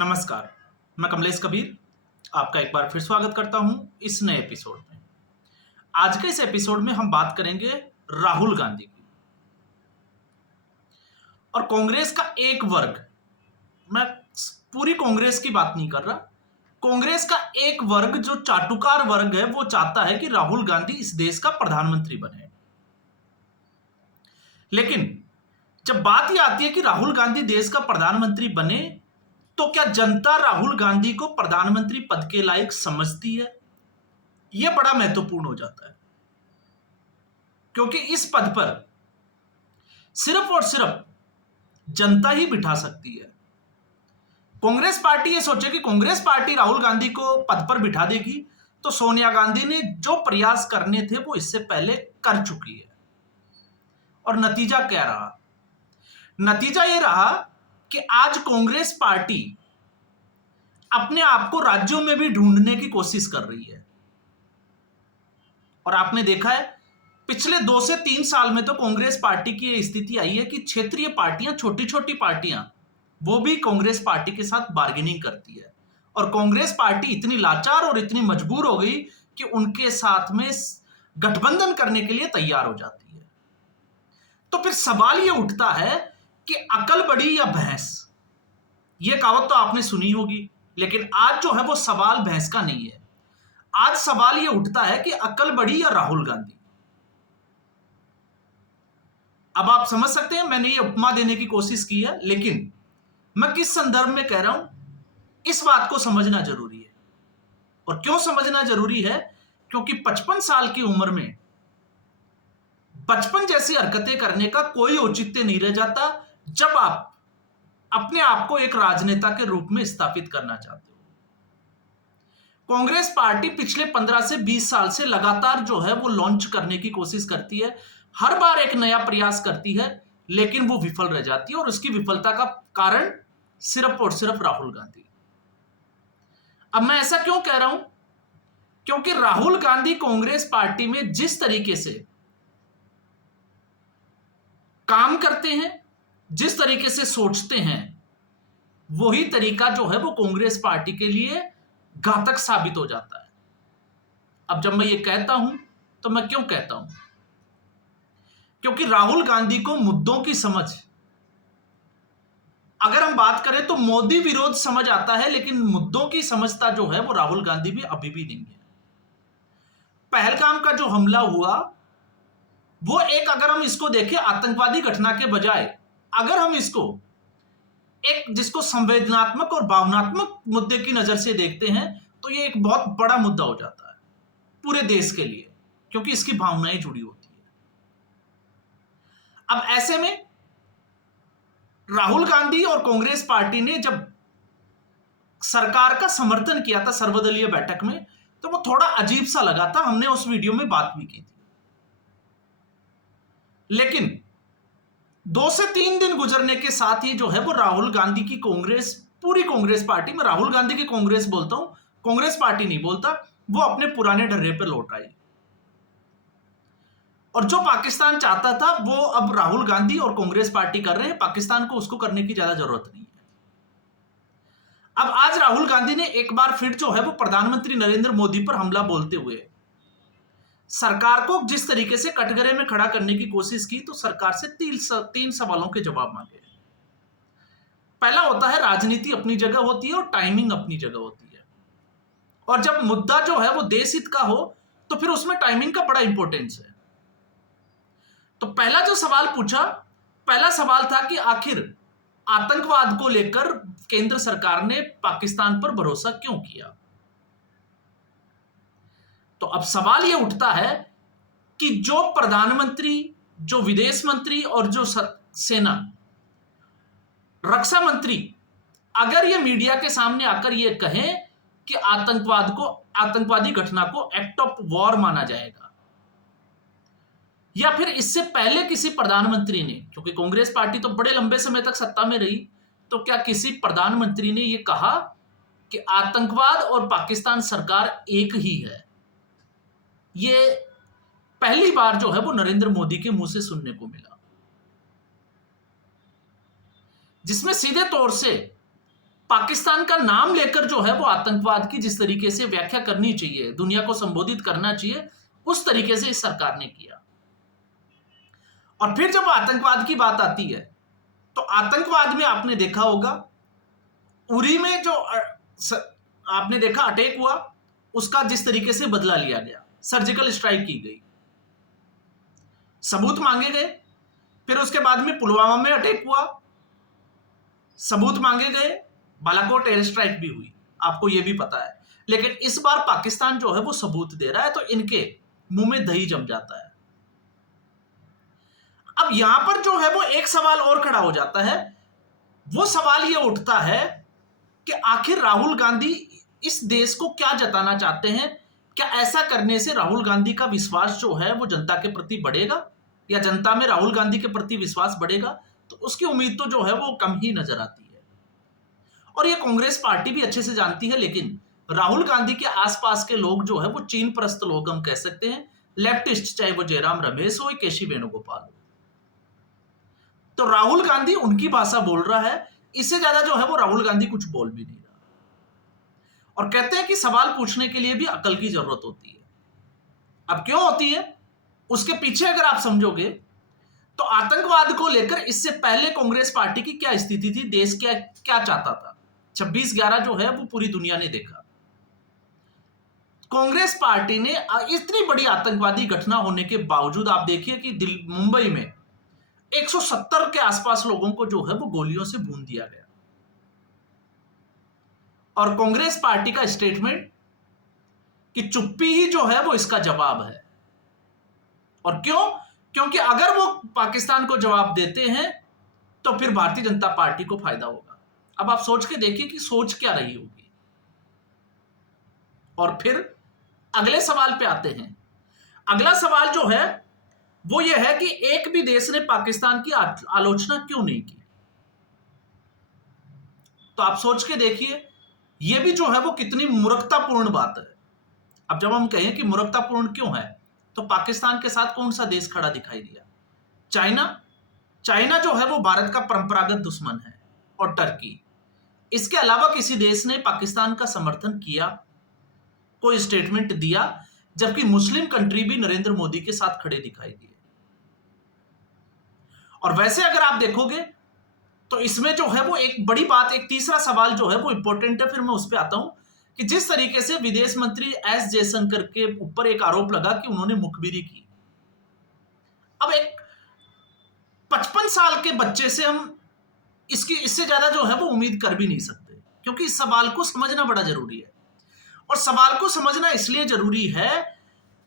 नमस्कार, मैं कमलेश कबीर आपका एक बार फिर स्वागत करता हूं इस नए एपिसोड में। आज के इस एपिसोड में हम बात करेंगे राहुल गांधी की और कांग्रेस का एक वर्ग। मैं पूरी कांग्रेस की बात नहीं कर रहा। कांग्रेस का एक वर्ग जो चाटुकार वर्ग है वो चाहता है कि राहुल गांधी इस देश का प्रधानमंत्री बने। लेकिन जब बात यह आती है कि राहुल गांधी देश का प्रधानमंत्री बने तो क्या जनता राहुल गांधी को प्रधानमंत्री पद के लायक समझती है? यह बड़ा महत्वपूर्ण हो जाता है, क्योंकि इस पद पर सिर्फ और सिर्फ जनता ही बिठा सकती है। कांग्रेस पार्टी ये सोचे कि कांग्रेस पार्टी राहुल गांधी को पद पर बिठा देगी, तो सोनिया गांधी ने जो प्रयास करने थे वो इससे पहले कर चुकी है। और नतीजा क्या रहा? नतीजा ये रहा कि आज कांग्रेस पार्टी अपने आप को राज्यों में भी ढूंढने की कोशिश कर रही है। और आपने देखा है पिछले 2 से 3 साल में तो कांग्रेस पार्टी की यह स्थिति आई है कि क्षेत्रीय पार्टियां, छोटी छोटी पार्टियां, वो भी कांग्रेस पार्टी के साथ बार्गेनिंग करती है। और कांग्रेस पार्टी इतनी लाचार और इतनी मजबूर हो गई कि उनके साथ में गठबंधन करने के लिए तैयार हो जाती है। तो फिर सवाल यह उठता है कि अकल बड़ी या भैंस? यह कहावत तो आपने सुनी होगी, लेकिन आज जो है वो सवाल भैंस का नहीं है। आज सवाल यह उठता है कि अकल बड़ी या राहुल गांधी। अब आप समझ सकते हैं मैंने ये उपमा देने की कोशिश की है, लेकिन मैं किस संदर्भ में कह रहा हूं इस बात को समझना जरूरी है। और क्यों समझना जरूरी है? क्योंकि 55 साल की उम्र में बचपन जैसी हरकतें करने का कोई औचित्य नहीं रह जाता जब आप अपने आप को एक राजनेता के रूप में स्थापित करना चाहते हो। कांग्रेस पार्टी पिछले 15 से 20 साल से लगातार जो है वो लॉन्च करने की कोशिश करती है। हर बार एक नया प्रयास करती है, लेकिन वो विफल रह जाती है। और उसकी विफलता का कारण सिर्फ और सिर्फ राहुल गांधी। अब मैं ऐसा क्यों कह रहा हूं? क्योंकि राहुल गांधी कांग्रेस पार्टी में जिस तरीके से काम करते हैं, जिस तरीके से सोचते हैं, वही तरीका जो है वो कांग्रेस पार्टी के लिए घातक साबित हो जाता है। अब जब मैं ये कहता हूं तो मैं क्यों कहता हूं? क्योंकि राहुल गांधी को मुद्दों की समझ, अगर हम बात करें तो मोदी विरोध समझ आता है, लेकिन मुद्दों की समझता जो है वो राहुल गांधी भी अभी भी नहीं है। पहलगाम का जो हमला हुआ वो एक, अगर हम इसको देखें आतंकवादी घटना के बजाय, अगर हम इसको एक जिसको संवेदनात्मक और भावनात्मक मुद्दे की नजर से देखते हैं तो ये एक बहुत बड़ा मुद्दा हो जाता है पूरे देश के लिए, क्योंकि इसकी भावनाएं जुड़ी होती है। अब ऐसे में राहुल गांधी और कांग्रेस पार्टी ने जब सरकार का समर्थन किया था सर्वदलीय बैठक में, तो वो थोड़ा अजीब सा लगा था। हमने उस वीडियो में बात भी की थी। लेकिन 2 से 3 दिन गुजरने के साथ ही जो है वो राहुल गांधी की कांग्रेस, पूरी कांग्रेस पार्टी, में राहुल गांधी की कांग्रेस बोलता हूं, कांग्रेस पार्टी नहीं बोलता, वो अपने पुराने ढर्रे पर लौट आई। और जो पाकिस्तान चाहता था वो अब राहुल गांधी और कांग्रेस पार्टी कर रहे हैं। पाकिस्तान को उसको करने की ज्यादा जरूरत नहीं है। अब आज राहुल गांधी ने एक बार फिर जो है वो प्रधानमंत्री नरेंद्र मोदी पर हमला बोलते हुए सरकार को जिस तरीके से कटघरे में खड़ा करने की कोशिश की, तो सरकार से 3 सवालों के जवाब मांगे। पहला होता है राजनीति अपनी जगह होती है और टाइमिंग अपनी जगह होती है। और जब मुद्दा जो है वो देश हित का हो तो फिर उसमें टाइमिंग का बड़ा इंपॉर्टेंस है। तो पहला जो सवाल पूछा, पहला सवाल था कि आखिर आतंकवाद को लेकर केंद्र सरकार ने पाकिस्तान पर भरोसा क्यों किया? तो अब सवाल यह उठता है कि जो प्रधानमंत्री, जो विदेश मंत्री और जो सेना, रक्षा मंत्री अगर ये मीडिया के सामने आकर ये कहें कि आतंकवादी घटना को एक्ट ऑफ वॉर माना जाएगा, या फिर इससे पहले किसी प्रधानमंत्री ने, क्योंकि कांग्रेस पार्टी तो बड़े लंबे समय तक सत्ता में रही, तो क्या किसी प्रधानमंत्री ने यह कहा कि आतंकवाद और पाकिस्तान सरकार एक ही है? ये पहली बार जो है वो नरेंद्र मोदी के मुंह से सुनने को मिला, जिसमें सीधे तौर से पाकिस्तान का नाम लेकर जो है वो आतंकवाद की जिस तरीके से व्याख्या करनी चाहिए, दुनिया को संबोधित करना चाहिए, उस तरीके से इस सरकार ने किया। और फिर जब आतंकवाद की बात आती है तो आतंकवाद में आपने देखा होगा, उरी में जो आपने देखा अटैक हुआ, उसका जिस तरीके से बदला लिया गया, सर्जिकल स्ट्राइक की गई, सबूत मांगे गए। फिर उसके बाद में पुलवामा में अटैक हुआ, सबूत मांगे गए, बालाकोट एयर स्ट्राइक भी हुई, आपको यह भी पता है। लेकिन इस बार पाकिस्तान जो है वो सबूत दे रहा है, तो इनके मुंह में दही जम जाता है। अब यहां पर जो है वो एक सवाल और खड़ा हो जाता है, वो सवाल ये उठता है कि आखिर राहुल गांधी इस देश को क्या जताना चाहते हैं? क्या ऐसा करने से राहुल गांधी का विश्वास जो है वो जनता के प्रति बढ़ेगा, या जनता में राहुल गांधी के प्रति विश्वास बढ़ेगा? तो उसकी उम्मीद तो जो है वो कम ही नजर आती है, और ये कांग्रेस पार्टी भी अच्छे से जानती है। लेकिन राहुल गांधी के आसपास के लोग जो है वो चीन परस्त लोग हम कह सकते हैं, लेफ्टिस्ट, चाहे वो जयराम रमेश हो या केसी वेणुगोपाल हो, तो राहुल गांधी उनकी भाषा बोल रहा है। इससे ज्यादा जो है वो राहुल गांधी कुछ बोल भी नहीं रहा। और कहते हैं कि सवाल पूछने के लिए भी अकल की जरूरत होती है। अब क्यों होती है, उसके पीछे अगर आप समझोगे तो आतंकवाद को लेकर इससे पहले कांग्रेस पार्टी की क्या स्थिति थी, देश क्या क्या चाहता था, 26/11 जो है वो पूरी दुनिया ने देखा। कांग्रेस पार्टी ने इतनी बड़ी आतंकवादी घटना होने के बावजूद आप देखिए कि मुंबई में 170 के आसपास लोगों को जो है वो गोलियों से भून दिया गया, और कांग्रेस पार्टी का स्टेटमेंट कि चुप्पी ही जो है वो इसका जवाब है। और क्यों? क्योंकि अगर वो पाकिस्तान को जवाब देते हैं तो फिर भारतीय जनता पार्टी को फायदा होगा। अब आप सोच के देखिए कि सोच क्या रही होगी। और फिर अगले सवाल पे आते हैं। अगला सवाल जो है वो ये है कि एक भी देश ने पाकिस्तान की आलोचना क्यों नहीं की? तो आप सोच के देखिए, ये भी जो है वो कितनी मूर्खतापूर्ण बात है। अब जब हम कहें कि मूर्खतापूर्ण क्यों है, तो पाकिस्तान के साथ कौन सा देश खड़ा दिखाई दिया? चाइना। चाइना जो है वो भारत का परंपरागत दुश्मन है, और टर्की। इसके अलावा किसी देश ने पाकिस्तान का समर्थन किया, कोई स्टेटमेंट दिया? जबकि मुस्लिम कंट्री भी नरेंद्र मोदी के साथ खड़े दिखाई दिए। और वैसे अगर आप देखोगे तो इसमें जो है वो एक बड़ी बात, एक तीसरा सवाल जो है वो इंपॉर्टेंट है, फिर मैं उस पर आता हूं कि जिस तरीके से विदेश मंत्री एस जयशंकर के ऊपर एक आरोप लगा कि उन्होंने मुखबिरी की। अब एक 55 साल के बच्चे से हम इससे ज्यादा जो है वो उम्मीद कर भी नहीं सकते, क्योंकि इस सवाल को समझना बड़ा जरूरी है। और सवाल को समझना इसलिए जरूरी है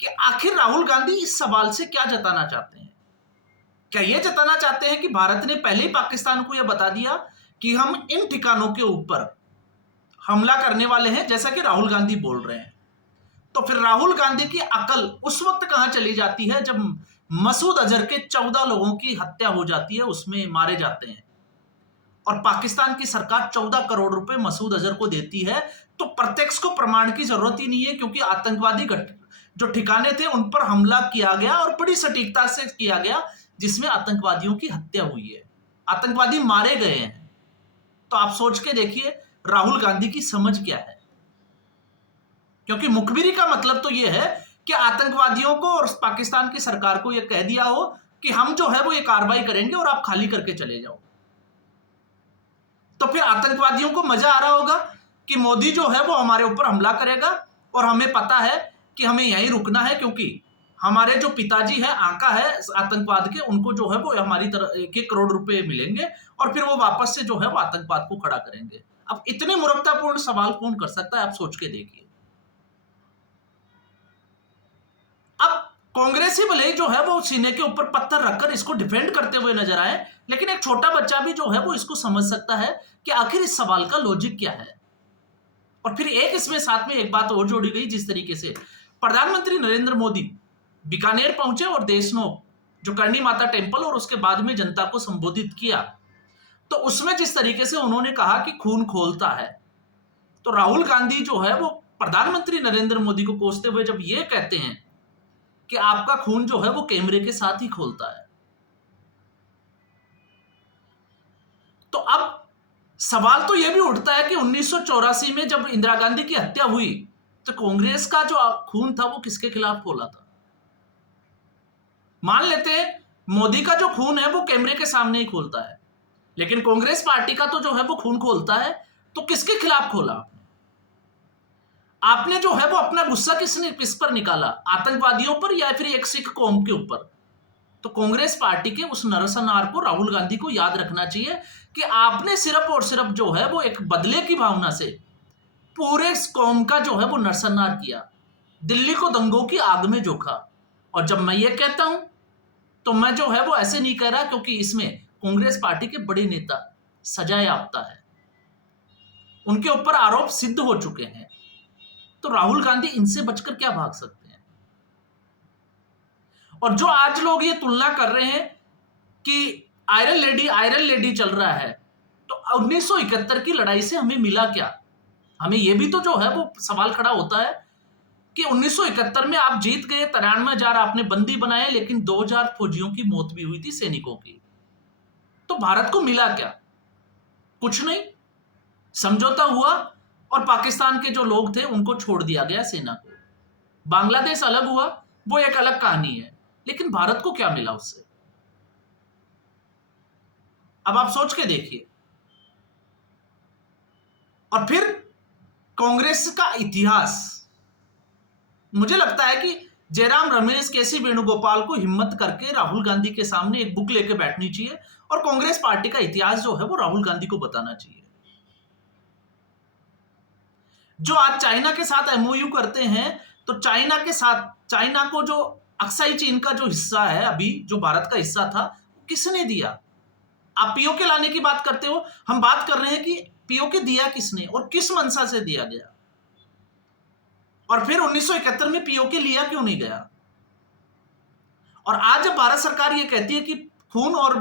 कि आखिर राहुल गांधी इस सवाल से क्या जताना चाहते हैं। क्या ये जताना चाहते हैं कि भारत ने पहले ही पाकिस्तान को यह बता दिया कि हम इन ठिकानों के ऊपर हमला करने वाले हैं, जैसा कि राहुल गांधी बोल रहे हैं? तो फिर राहुल गांधी की अकल उस वक्त कहां चली जाती है जब मसूद अजहर के 14 लोगों की हत्या हो जाती है, उसमें मारे जाते हैं, और पाकिस्तान की सरकार 14 करोड़ रुपए मसूद अजहर को देती है। तो प्रत्यक्ष को प्रमाण की जरूरत ही नहीं है, क्योंकि आतंकवादी जो ठिकाने थे उन पर हमला किया गया, और बड़ी सटीकता से किया गया, जिसमें आतंकवादियों की हत्या हुई है, आतंकवादी मारे गए हैं। तो आप सोच के देखिए राहुल गांधी की समझ क्या है। क्योंकि मुखबिरी का मतलब तो यह है कि आतंकवादियों को और पाकिस्तान की सरकार को यह कह दिया हो कि हम जो है वो ये कार्रवाई करेंगे और आप खाली करके चले जाओ। तो फिर आतंकवादियों को मजा आ रहा होगा कि मोदी जो है वो हमारे ऊपर हमला करेगा, और हमें पता है कि हमें यहीं रुकना है, क्योंकि हमारे जो पिताजी है, आका है आतंकवाद के, उनको जो है वो हमारी तरफ 1-1 करोड़ रुपए मिलेंगे, और फिर वो वापस से जो है वो आतंकवाद को खड़ा करेंगे। अब इतने मूर्खतापूर्ण सवाल कौन कर सकता है? आप सोच के देखिए। अब कांग्रेस ही भले जो है वो सीने के ऊपर पत्थर रखकर इसको डिफेंड करते हुए नजर आए, लेकिन एक छोटा बच्चा भी जो है वो इसको समझ सकता है कि आखिर इस सवाल का लॉजिक क्या है। और फिर एक इसमें साथ में एक बात और जोड़ी गई, जिस तरीके से प्रधानमंत्री नरेंद्र मोदी बीकानेर पहुंचे और देशनों जो करणी माता टेम्पल और उसके बाद में जनता को संबोधित किया, तो उसमें जिस तरीके से उन्होंने कहा कि खून खोलता है, तो राहुल गांधी जो है वो प्रधानमंत्री नरेंद्र मोदी को कोसते हुए जब ये कहते हैं कि आपका खून जो है वो कैमरे के साथ ही खोलता है, तो अब सवाल तो यह भी उठता है कि 1984 में जब इंदिरा गांधी की हत्या हुई तो कांग्रेस का जो खून था वो किसके खिलाफ खोला था? मान लेते हैं मोदी का जो खून है वो कैमरे के सामने ही खोलता है, लेकिन कांग्रेस पार्टी का तो जो है वो खून खोलता है, तो किसके खिलाफ खोला आपने? आपने जो है वो अपना गुस्सा किस पर निकाला? आतंकवादियों पर या फिर एक सिख कौम के ऊपर? तो कांग्रेस पार्टी के उस नरसंहार को राहुल गांधी को याद रखना चाहिए कि आपने सिर्फ और सिर्फ जो है वो एक बदले की भावना से पूरे कौम का जो है वो नरसंहार किया, दिल्ली को दंगों की आग में झोंका। और जब मैं ये कहता हूं तो मैं जो है वो ऐसे नहीं कह रहा, क्योंकि इसमें कांग्रेस पार्टी के बड़े नेता सजा याफ्ता है, उनके ऊपर आरोप सिद्ध हो चुके हैं, तो राहुल गांधी इनसे बचकर क्या भाग सकते हैं? और जो आज लोग ये तुलना कर रहे हैं कि आयरन लेडी चल रहा है, तो 1971 की लड़ाई से हमें मिला क्या? हमें यह भी तो जो है वो सवाल खड़ा होता है कि 1971 में आप जीत गए, 93,000 आपने बंदी बनाए, लेकिन 2,000 फौजियों की मौत भी हुई थी, सैनिकों की। तो भारत को मिला क्या? कुछ नहीं। समझौता हुआ और पाकिस्तान के जो लोग थे उनको छोड़ दिया गया, सेना को। बांग्लादेश अलग हुआ, वो एक अलग कहानी है, लेकिन भारत को क्या मिला उससे? अब आप सोच के देखिए। और फिर कांग्रेस का इतिहास, मुझे लगता है कि जयराम रमेश, केसी वेणुगोपाल को हिम्मत करके राहुल गांधी के सामने एक बुक लेके बैठनी चाहिए और कांग्रेस पार्टी का इतिहास जो है वो राहुल गांधी को बताना चाहिए। जो आज चाइना के साथ एमओयू करते हैं, तो चाइना के साथ, चाइना को जो अक्साई चीन का जो हिस्सा है अभी, जो भारत का हिस्सा था, किसने दिया? आप पीओके लाने की बात करते हो, हम बात कर रहे हैं कि पीओके दिया किसने और किस मंशा से दिया गया? और फिर 1971 में पीओके लिया क्यों नहीं गया? और आज जब भारत सरकार ये कहती है कि खून और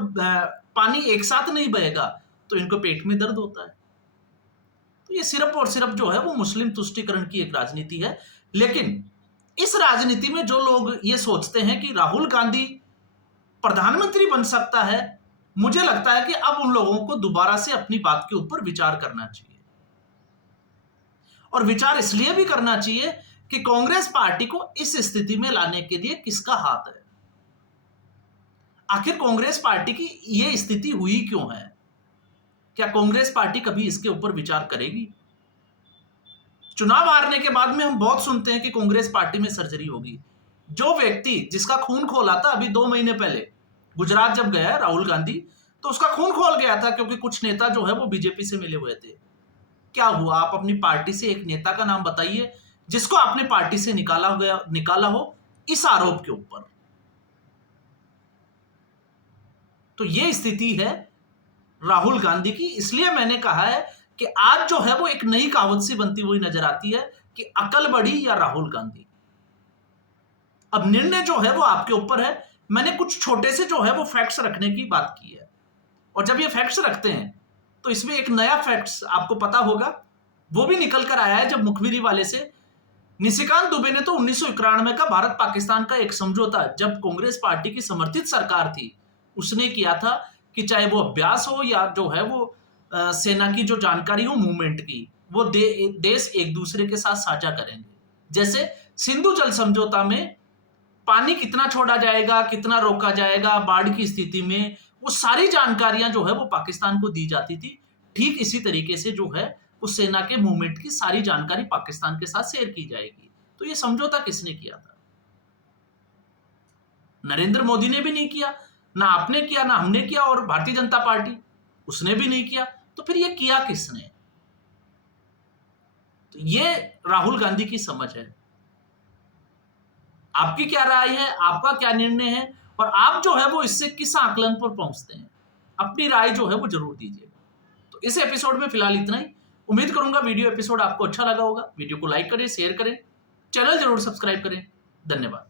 पानी एक साथ नहीं बहेगा, तो इनको पेट में दर्द होता है। तो ये सिर्फ और सिर्फ जो है वो मुस्लिम तुष्टीकरण की एक राजनीति है। लेकिन इस राजनीति में जो लोग ये सोचते हैं कि राहुल गांधी प्रधानमंत्री बन सकता है, मुझे लगता है कि अब उन लोगों को दोबारा से अपनी बात के ऊपर विचार करना चाहिए। और विचार इसलिए भी करना चाहिए कि कांग्रेस पार्टी को इस स्थिति में लाने के लिए किसका हाथ है? आखिर कांग्रेस पार्टी की यह स्थिति हुई क्यों है? क्या कांग्रेस पार्टी कभी इसके ऊपर विचार करेगी? चुनाव हारने के बाद में हम बहुत सुनते हैं कि कांग्रेस पार्टी में सर्जरी होगी। जो व्यक्ति जिसका खून खोला था अभी 2 महीने पहले गुजरात जब गया राहुल गांधी, तो उसका खून खोल गया था क्योंकि कुछ नेता जो है वो बीजेपी से मिले हुए थे। क्या हुआ? आप अपनी पार्टी से एक नेता का नाम बताइए जिसको आपने पार्टी से निकाला हो इस आरोप के ऊपर। तो ये स्थिति है राहुल गांधी की। इसलिए मैंने कहा है कि आज जो है वो एक नई कहावत सी बनती हुई नजर आती है कि अकल बढ़ी या राहुल गांधी। अब निर्णय जो है वो आपके ऊपर है। मैंने कुछ छोटे से जो है वो फैक्ट्स रखने की बात की है, और जब ये फैक्ट्स रखते हैं तो इसमें एक नया फैक्ट्स आपको पता होगा, वो भी निकल कर आया है जब मुखबिरी वाले से निशिकांत दुबे ने तो 1991 का भारत पाकिस्तान का एक समझौता, जब कांग्रेस पार्टी की समर्थित सरकार थी, उसने किया था कि चाहे वो अभ्यास हो या जो है वो सेना की जो जानकारी हो मूवमेंट की, वो देश एक दूसरे के साथ साझा करेंगे। जैसे सिंधु जल समझौता में पानी कितना छोड़ा जाएगा, कितना रोका जाएगा बाढ़ की स्थिति में, वो सारी जानकारियां जो है वो पाकिस्तान को दी जाती थी। ठीक इसी तरीके से जो है उस सेना के मूवमेंट की सारी जानकारी पाकिस्तान के साथ शेयर की जाएगी। तो ये समझौता किसने किया था? नरेंद्र मोदी ने भी नहीं किया, ना आपने किया, ना हमने किया, और भारतीय जनता पार्टी उसने भी नहीं किया। तो फिर ये किया किसने? तो ये राहुल गांधी की समझ है। आपकी क्या राय है? आपका क्या निर्णय है? और आप जो है वो इससे किस आकलन पर पहुंचते हैं? अपनी राय जो है वो जरूर दीजिएगा। तो इस एपिसोड में फिलहाल इतना ही। उम्मीद करूंगा वीडियो एपिसोड आपको अच्छा लगा होगा। वीडियो को लाइक करें, शेयर करें, चैनल जरूर सब्सक्राइब करें। धन्यवाद।